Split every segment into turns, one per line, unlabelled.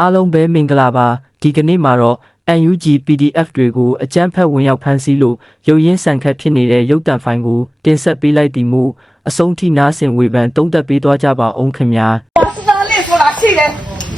အားလုံးပဲမင်္ဂလာပါဒီကနေ့မှာတော့ NUG PDF တွေကိုအကြမ်းဖက်ဝင်ရောက်ဖမ်းဆီးလို့ရုပ်ရင်းဆန်ခတ်ဖြစ်နေတဲ့ရုပ်တံဖိုင်ကိုတင်ဆက်ပေးလိုက်သည်မို့အဆုံးထိနားဆင်ဝေဖန်တုံးသက်ပေးသွားကြပါအောင်ခင်ဗျာ
စတားလေးဆိုတာထိတယ်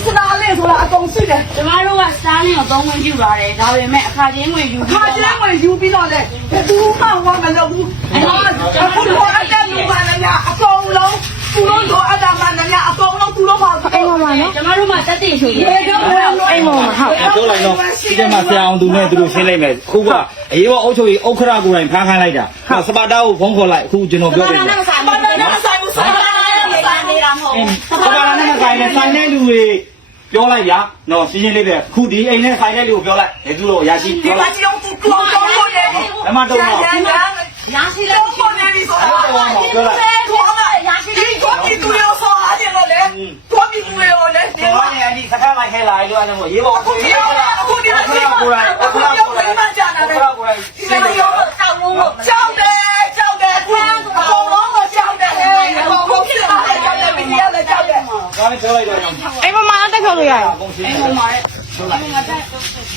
စတားလေးဆိုတာအကုန်ရှိတယ်
ကျမတို့ကစတားလေးကိုသုံးခွင့်ပြုပါတယ်ဒါပေမဲ့အခါချင်းဝင်ယူအ
ခါချင်းဝင်ယူပြီးတော့လေဘယ်သူမှဝါမလုပ်ဘူးအခုတော့အတက်လူပါလည်းအကုန်လုံး သူတို့တို့အတားမှနဲ့အကုန်လုံးသူတို့ပါအိမ်မှာနော်
ကျမတို့မှတက်တည်ရွှေရ
ဘယ်တော့မှအိမ်မှာဟုတ်
ပြောလိုက်တော့ဒီကမှာဆရာအောင်သူနဲ့သူတို့ရှင်းလိုက်မယ်ခုကအရေးပေါ်အုပ်ချုပ်ရေးဥက္ခရာကိုယ်တိုင်ဖမ်းခိုင်းလိုက်တာစပါတာကိုဖုန်းခေါ်လိုက်အခုကျွန်တော်ပြောတယ်
နဲ့မဆိုင်
ဘာ
ဘူး
လို့လဲဆိုင်ဘူးဆိုင်ဘူး
ဆိုင်နေတာမဟုတ်ဘူး
စပါတာနဲ့ဆိုင်နဲ့ဆိုင်တဲ့လူတွေပြောလိုက်ဗျာနော်ရှင်းရှင်းလေးပဲခုဒီအိမ်နဲ့ဆိုင်တဲ့လူကိုပြောလိုက်ဘယ်သူလို့ရရှိ
ဒီ
ပြော
မှာ
လိုက်
ကြည့်အောင်သူကောင်းကောင်းလို့ရတယ်
လမတော့
ရ
တော့
ရရ
ညာစီ
ဒီ
လဲ
လိုပေါ်နေပြီဆိုတာ
ပြောလိုက်
ကောင်းလား
ညာစီ
ဒီကောပြီသူရောဆိုအားတယ်လို့လေကောပြီသူရောလေဒီ
ပြော
မှာ
နေအဒီခက်ခါလိုက်ခဲလာလို့အဲ့ဒါမို့ရေးပေါ်
အခုဒီရောအခုဒီမှာဒီမှာ
ကိုယ်တိုင်
အခုဒီရောဒီမှာကြာနေတယ်
ကိုယ်တိုင်
ဒီလိုရောတောင်းလို့ကြောက်တယ်ကြောက်တယ်ကွာအကုန်လုံးကိုကြောက်တယ်ဟဲ့အကုန်လုံးဖြစ်လာတယ်ကြောက်တယ်မင်းရလည်းကြောက်တယ်
ဒါနဲ့ပြောလိုက်တော့
အိမ်မမတက်ခေါ်လို့ရတယ်
အကုန်ရှင်းတယ်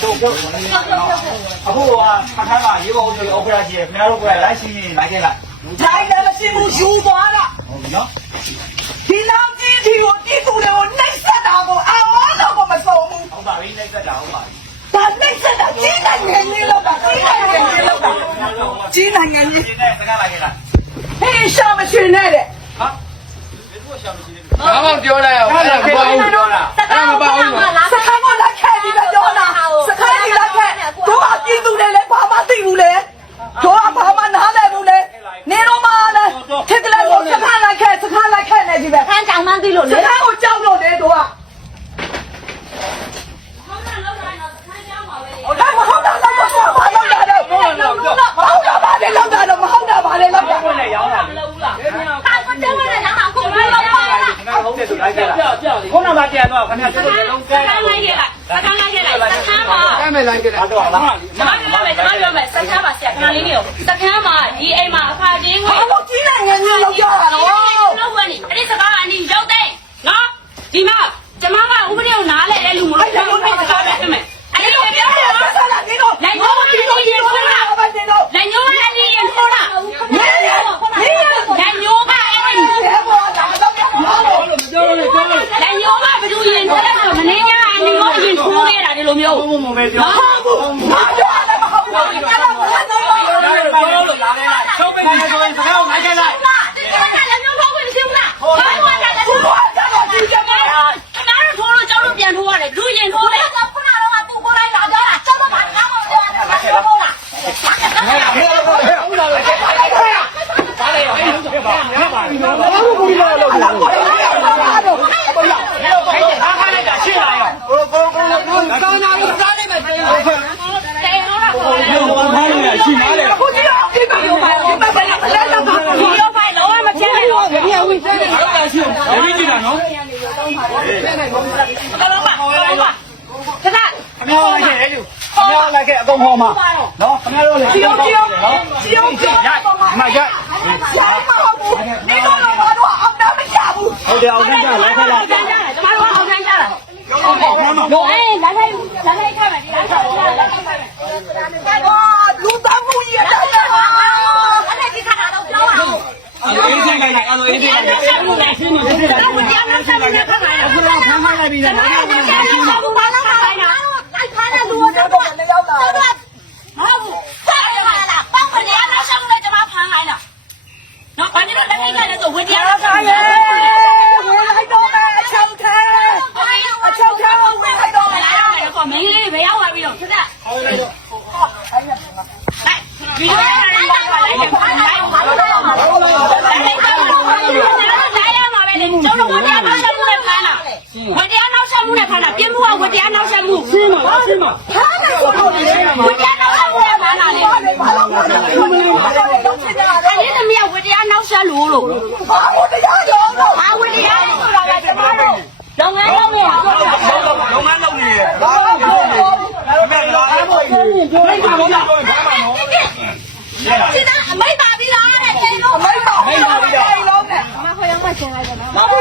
တော့ပြောအခုကခက်ခါကရေးပေါ်အုပ်ချုပ်ရေးဥက္ခရာရှိရခင်ဗျားတို့ကလိုက်ရှင်းရင်လိုက်ခဲ့လိုက်
တိုင်းလည်းမရှိဘူးယူသွားတာ
ဟုတ်ပြီနော်
ဒီလောက်ကြီးဒီကိုတိတူတွေကိုနှိမ့်ဆက်တာကိုအော်တော့ကိုမဆုံးဘူး
ဟုတ်ပါပြီနှိမ့်ဆက်တာဟုတ်ပါပြီ
ဒါနှိမ့်ဆက်တာကြီးနိုင်ငံကြီးလောက်တာကြီးနိုင်ငံကြီးလောက်တာ ကြီးနိုင်ငံကြီး
ဒီနဲ့စကားလိုက်ခဲ့လား
ဟေးရှာမချင်နဲ့တဲ့
ဟာဒီကိုရှောင်းမရှိသေးဘူး
ဘာမှပြောလိုက်အောင်အဲ့ဒါမပေါ့ဘူး
ပြောတာ
အဲ့ဒါမပေါ့ဘူးနော်
စခန်းကလက်ခဲပြီးတော့ပြောတာစခန်းကြီးလက်ခဲတို့ကပြည်သူတွေလည်းဘာမှသိဘူးလေတို့ကဘာမှနားလည်ဘူးလေနေတော့မှလည်းခက်ကလေးကိုစခန်းလက်ခဲစခန်းလက်ခဲနေကြီးပဲ
ခန်းကြောင်မှန်းသိလို့
စ
လေ
ခန်းကိုကြောက်လို့လေတို့က
ဟုတ်တယ်လောက်တိုင်းတော့ခန်းကြောင်ပါပဲ
ဟုတ်တယ်မဟုတ်တာတော့ဘာလို့လဲတော့ဟုတ်တာပါလေလောက်တာတော့မဟုတ်တာပါလေလောက်တာ
ကိုယ်နဲ့ရောင်းတာ
မလုပ်ဘူးလားဟာကိုတဲဝင်နေတာဟာကိုမလုပ်ပါဘူးလား
ခင်ဗျားဟုတ်တယ်ဆိုလိုက်ခဲ့လား
ကြောက်ကြောက်လေ
ခုနက ပြန်တော့ခင်ဗျားတို့လည်းလုံး
စ
ကဲ
ကန်းလိုက်ခဲ့လိုက်စကန်းလိုက်ခဲ့လိုက်စကန်းမှာ
အဲ့မဲ့လိုက်ကြတယ်
တော့လား
ကျမပြောမယ်ကျမပြောမယ်စကန်းမှာဆရာခဏလေးနေရောစကန်းမှာဒီအိမ်မှာအခါချင်းဝင်
ဘာလို့ကြီးနိုင်ငံကြီးလောက်ကြတာတော့
လောက်ဝင်နေအဲ့ဒီစကားကအနီရောက်တဲ့နော်ဒီမှာကျမကဥပဒေကိုနားလဲတဲ့လူမလို့ကျွန်တော်စကားပဲပြင်မယ်အဲ့ဒီလိုပြောတာ
ဆက်ဆက်လာနေတော့
လက်ညှိုးကလည်းရင်ထိုးတာ
ဘာနေတော့
လက်ညှိုးကလည်းရင်ထိုးတာလက်ညှိုးကအဲ့ဒီ
ဘယ်ပေါ်လာတော့ဘာလို့
မပြောလို့လေပြောလို့
လက်ညှိုးကဘယ်သူရင်ထိုးလဲဆိုမနေညာအနီရောရင်ထိုး ခဲ့တာဒီလိုမျိုး
ဘုံဘုံပဲပြော
ဘာပြောလဲမဟုတ်ဘူးကျွန်တော်ဘာလို့လဲ
ပြောလို့လာခဲ့လားချုပ်ပေးနေဆိုရင်စကားကိုလိုက်ခဲ့လိုက်
ဒီကနေ့လက်ညှိုးဖောက်ဝင်ရှင်းလားဘာလို့လဲလက်ညှိုး
ဘာကြောက်ကြည့်ကြပါ
ကျမတို့ထိုးလို့ကျောင်းတို့ပြန်ထိုးရတယ်လူရင်ထိုးတယ်ခုနကတော့သူကိုယ်တိုင်လာကြတာကျောင်းတို့ကငါ့ကိုပြောတယ်လက်ညှိုးဖောက်လား
ဟုတ်လားလေ
အားခိုင်းလိုက်တာရှင်းလာရော
ကောင်းတာကိုစားလိုက်မယ်ပြန်
တယ်ဟုတ်လားခေါ်လဲ
ဒီလိုခိုင်းလိုက်တာရှင်းလာလေ
ခုကြည့်တော့ဒီမှာဘာလဲဘာလဲလဲတော့ဘာ
ဒီရောဖိုင်လုံးဝမချဲနဲ့တော့
ဒီကဝင်စားတယ်ဟုတ်တာရှိ
ဒီလိုကြည့်တာနော်
ကတော့ပါတော့ပါခဏ
ခင်ဗျားလိုက်ခဲ့လူခင်ဗျားလိုက်ခဲ့အကုန်ဟောမှာနော်ခင်ဗျားတို့လည်း
ဒီ
ပြော
လို
ပြော
ကြည့်
နော်
ဒီလိုကြည့်
ရမရ
ရိုင်းမဟုတ်ဘူးဒီလိုတော့ဘာလို့အောင်တာမရဘူး
ဟုတ်တယ်အောင်ကြလိုက်ခဲ့လား
ကျန်ကြတယ်ကျမတို့အောင်ကျန်ကြတာလို့အေးလက်လိုက်လက်လိုက်ခါမယ်ဒီလိုက်ခါမယ်လက်လိုက်ခါမယ်
အာလူသားမှုရတဲ့ဟာ
အဲ့ဒါဒီခါတော့ပြောပါဦး
အေးချင်းလိုက်လိုက်အဲ့လိုအေးချင်းလိုက်လိုက်
ဆက်မှုနဲ့ဆက်မှုနဲ့ဆက်မှုနဲ့ဆက်မှုနဲ့ခါမယ်အခုတော့ခါမှလိုက်ပြီလားကျွန်တော်ကလည်းဆက်မှုဘာလို့ခါလိုက်တာလိုက်ခါတဲ့လူ
ဒီတော့လည်းရောက်လာ
တော့မဟုတ်ဘူးဆက်ရလာလားပေါက်ခဏနောက်ဆက်မှုနဲ့ကျွန်မဖမ်းလိုက်လားနော်ဘာလို့လက်လိုက်ခါလဲဆိုဝင်တရားတော့ခါရဲ
ဝင်လိုက်တော့မယ်အချောက်ထဲအချောက်ထဲဝင်လိုက်တော့မယ်
အဲ့တော့မင်းလေးဘယ်ရောက်လာပြီတော့ဆက်ဆက်ဟုတ်လိုက်တော့လိုက်ဗီဒီယိုလိုက်လိုက်လိုက်လိုက်ဖမ်းလိုက်ဘာလို့လဲလိုက်လိုက်လိုက်ရမှာပဲလေကျွန်တော်ဝင်တရားနောက်ဆက်မှုနဲ့ဖမ်းတာဝင်တရားနောက်ဆက်မှုနဲ့ဖမ်းတာပြင်းမှုကဝင် တရားနောက်ဆက်မှုရှင်းပါရှင်းပါ
ဟာလည်းဆိုတော့လေ
ဝင်တရားနောက်ဆက်မှုနဲ့ဖမ်းတာလေ
ဘာလဲဘာလို့ဘာလို့ဘာလို့တော့ဖြစ်ကြတာလဲ
အဲ့ဒီသမီးကဝင်တရားနောက်ဆက်လို့လို့
ဘာလို့တရားရောတော့
အာဝင်တရားဆိုတာကကျမတို့လုပ်ငန်းလုပ်နေတာပြောတာ
လုံးမလုံးနေတယ်ဘာလို့ပြောလဲခင်ဗျားလာအဲ့လိုပြောလိုက်ပါဘာမှမလုပ်ဘာမှမလုပ်
ဒီကအမိတ်ပါပြီလားတဲ့ကျေလို့
မိတ်ပါမိတ်ပါပြီးတော့လုံးနဲ့
မဟုတ်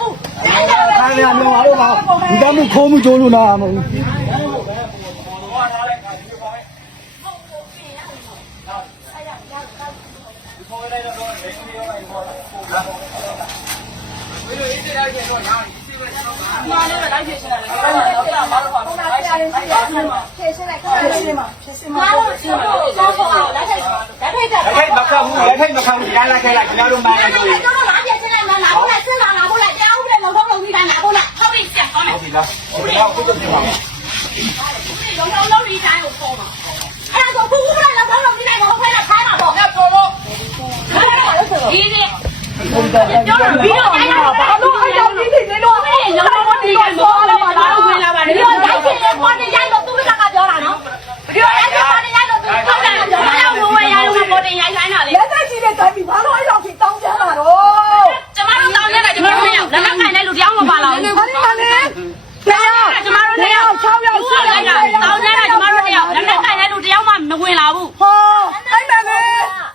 ဘူး ကျွန်တော်လိုက်တော့မဟုတ်ဘူး
ရမြောင်တော့ဒီတော့မှုခိုးမှုကြိုးလို့လားမဟုတ်ဘူး
ငါတို့တို့တော့ခေါ်အောင်လက်ထက်လက်ထက်တက်
လက်ထိတ်မခံဘူးလက်ထိတ်မခံဘူးရလိုက်ခဲ့လိုက်ခင်ဗျားတို့မှန်းလိုက်ဆိုရင်
ကျွန်တော်လာပြချင်းလိုက်လာဖို့လိုက်ဆင်းလာလာဖို့လိုက်တရားဥပဒေမဟုတ်လို့ပြီးတာလာဖို့လိုက်ဟုတ်ပြီ ဆက်ကောင်းတယ်
ဟုတ်ပြီလားဟုတ်ပြီလားခုတော့ပြောပါမယ်
လုံးလုံးလုံးဒီတိုင်းကိုပေါ်မှာအဲ့ဒါဆိုဘူးဘူးလိုက်လာတော့လုံးဒီတိုင်းကိုဖိုက်လာခိုင်းမှာပေါ့ညပေါ်လို့ဒီဒီပြောတော့ပြီးတော့တိုင်းတော့ဘာ
ဘာ
လို့
လို့
အဲ့
အဲ့
လို
လိုကြီးနေလို့
ဒီလုံးလုံးဒီတိုင်းပေါ်လာပါတော့ဝင်လာပါလေဒီတော့ရိုက်ချင်တဲ့ပေါ်နေရိုက်တော့သူကပြောတာနော်ဒီတော့ရိုက်ချင်ပေါ်နေရိုက်တော့သူဟုတ်တယ်ပြောတာလို့ဝယ်ရိုက်လို့ပေါ်နေရိုက်ခိုင်းတာလေ
လက်သက်ကြီးတဲ့တိုင်းပြီးဘာလို့အဲ့လိုကြီးတောင်းကြတာတော့
ကျမတို့တောင်းနေတာကျမတို့မရလက်မခံတဲ့လူတယောက်မပါလာဘူး
ဘာလဲဘာလဲတရား
ကျမတို့တယောက်6ယောက်6ယောက်တောင်းနေတာကျမတို့တယောက်လက်မခံတဲ့လူတယောက် မှမဝင်လာဘူး
ဟောအဲ့မဲ့လေ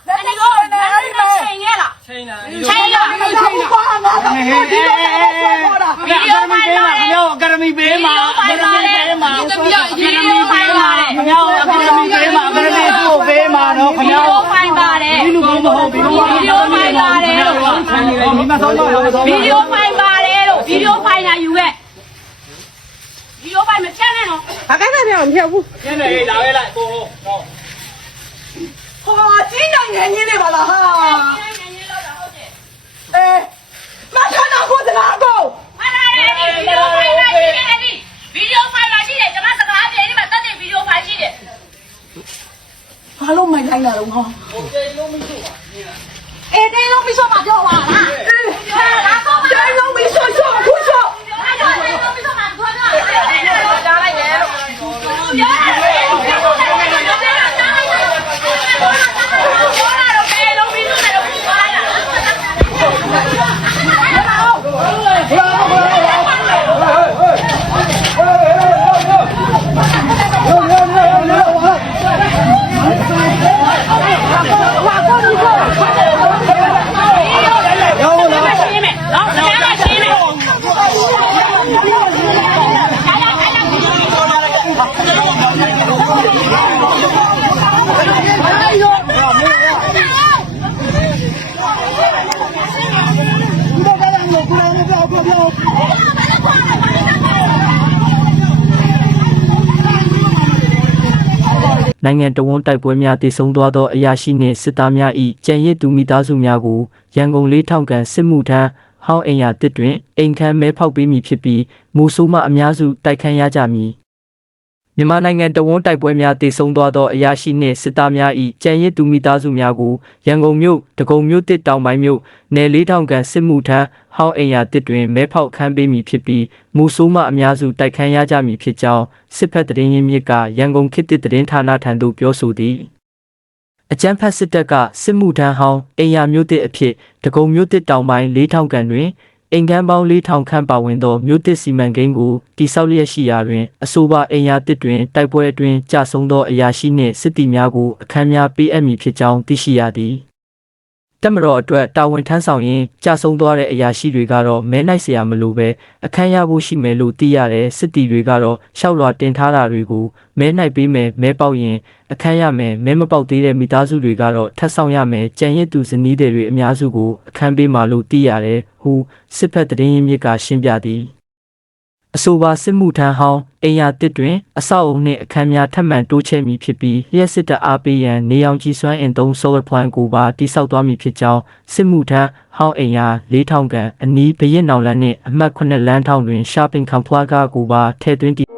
လက်
အဲ့
သက်
ဒီ
ကြီး
တော့
တဲ့
အဲ့
အဲ့
ဒီ
ဒီ
တော့
မဲ့
ချိန်ခဲ့လား
ချိန်တာ
ချိန်ရ
အဲ့ဒါကိုပါငါတော့ဒီလိုပဲပြောတာ
ဗီဒီယိုဖိုင်လာတယ်
အကယ်ဒမီပေးမှာအကယ်ဒမီပေးမှာ
ဗီဒီယိုဖိုင်လာတယ်
ခင်ဗျားအကယ်ဒမီပေးမှာအကယ်ဒမီကိုပေးမှာနော်ခင်
ဗီဒီ
ဗျား
ယိုဖိုင်ပါတယ်
ဒီလူကောင်းမဟုတ်ဘူး
ဗီဒီယိုဖိုင်ပါတယ်လို့
ဆိုင်နေတယ်မိမဆုံးတော့တော့
ဗီဒီယိုဖိုင်ပါတယ်လို့ဗီဒီယိုဖိုင်လာယူခဲ့ ဗီဒီယိုဖိုင်မပြတ်နဲ့နော်
ကျင်းနေလာခဲ့လိုက်ပို့ဟုတ်
ဟောကြီးနိုင်ငယ်ကြီးနေပါလားဟာ
ညညညလောက်တာဟုတ်တယ်
အဲမထနာကိုစကားကို
ဟာလာတယ်ဗီဒီယိုဖိုင်လာရှိတယ်အဲ့ဒီဗီဒီယိုဖိုင်လာရှိတယ်ကျွန်မစကားပြေဒီမှာတက်တဲ့ဗီဒီယိုဖိုင်ရှိတယ်
ဘာလို့မိုင်တိုင်းလာတော့ဟော
အေးတင်းလုံးပြီးဆိုမှပြောပါလားဟာလာတော့မှာ
တိုင်းလုံးပြီးဆွဆွခုဆွ
အဲ့တော့တင်းလုံးပြီးဆိုမှပြောကြတယ်ကြားလိုက်တယ်လို့ပြောရတယ်ရှင်းမယ်နော်စကားရှင်းမယ်
နိုင်ငံတော်ဝန်တိုက်ပွဲများတည်ဆုံသွားသောအရာရှိနှင့်စစ်သားများ၏ကြံရစ်သူမိသားစုများကိုရန်ကုန်လေးထောင်ကန်စစ်မှုထမ်းဟောင်းအိမ်ယာတစ်တွင်အိမ်ခမ်းမဲဖောက်ပေးမည်ဖြစ်ပြီးမူဆိုးမှအများစုတိုက်ခန်းရကြမည် မြန်မာနိုင်ငံတော်ဝန်တိုက်ပွဲများတည်ဆုံသွားသောအရာရှိနှင့်စစ်သားများ၏ကြံရစ်သူမိသားစုများကိုရန်ကုန်မြို့ဒဂုံမြို့တစ်တောင်ပိုင်းမြို့နယ်လေးထောင်ကန်စစ်မှုထမ်းဟောင်းအိမ်ယာတစ်တွင်မဲဖောက်ခမ်းပေးမည်ဖြစ်ပြီးမူဆိုးမှအများစုတိုက်ခန်းရကြမည်ဖြစ်ကြောင်းစစ်ဖက်သတင်းရင်းမြစ်ကရန်ကုန်ခေတ်သစ်သတင်းဌာနထံသို့ပြောဆိုသည်အကြမ်းဖက်စစ်တပ်ကစစ်မှုထမ်းဟောင်းအိမ်ယာမြို့တစ်အဖြစ်ဒဂုံမြို့တစ်တောင်ပိုင်း၄ထောင်ကန်တွင် အိမ်ကန်းပေါင်း၄ထောင်ခန့်ပါဝင်သောမြို့တစ်စီမံကိန်းကိုတိစောက်လျက်ရှိရာတွင်အဆိုပါအိမ်ယာတစ်တွင်တိုက်ပွဲအတွင်းကြာဆုံးသောအရာရှိနှင့်စစ်တီများကိုအခမ်းများပေးအပ်မည်ဖြစ်ကြောင်းသိရှိရသည် တက်မတော်အတွက်တာဝန်ထမ်းဆောင်ရင်းကြာဆုံးသွားတဲ့အရာရှိတွေကတော့မဲနိုင်စရာမလိုပဲအခမ်းရဖို့ရှိမယ်လို့သိရတဲ့စစ်တီတွေကတော့ရှောက်လွှာတင်ထားတာတွေကိုမဲနိုင်ပေးမယ်မဲပေါက်ရင်အခမ်းရမယ်မဲမပေါက်သေးတဲ့မိသားစုတွေကတော့ထပ်ဆောင်ရမယ်ကြံရစ်သူဇနီးတွေအများစုကိုအခမ်းပေးမှလို့သိရတယ်ဟူစစ်ဖက်တရင်မြစ်ကရှင်းပြသည် အဆိုပါစစ်မှုထမ်းဟောင်းအိမ်ယာတစ်တွင် အဆောက်အုံနှင့်အခမ်းများထပ်မံတိုးချဲ့မည်ဖြစ်ပြီးလျှက်စစ်တပ်အားပေးရန်နေအောင်ကြီးစွမ်းအင်သုံး solar plant ကိုပါတိစောက်သွားမည်ဖြစ်ကြောင်းစစ်မှုထမ်းဟောင်းအိမ်ယာ4000ခန့်အနီးဘရင်နောင်လန်းနှင့်အမှတ်9လမ်းထောင်တွင် shopping complex ကိုပါထည့်သွင်းတည်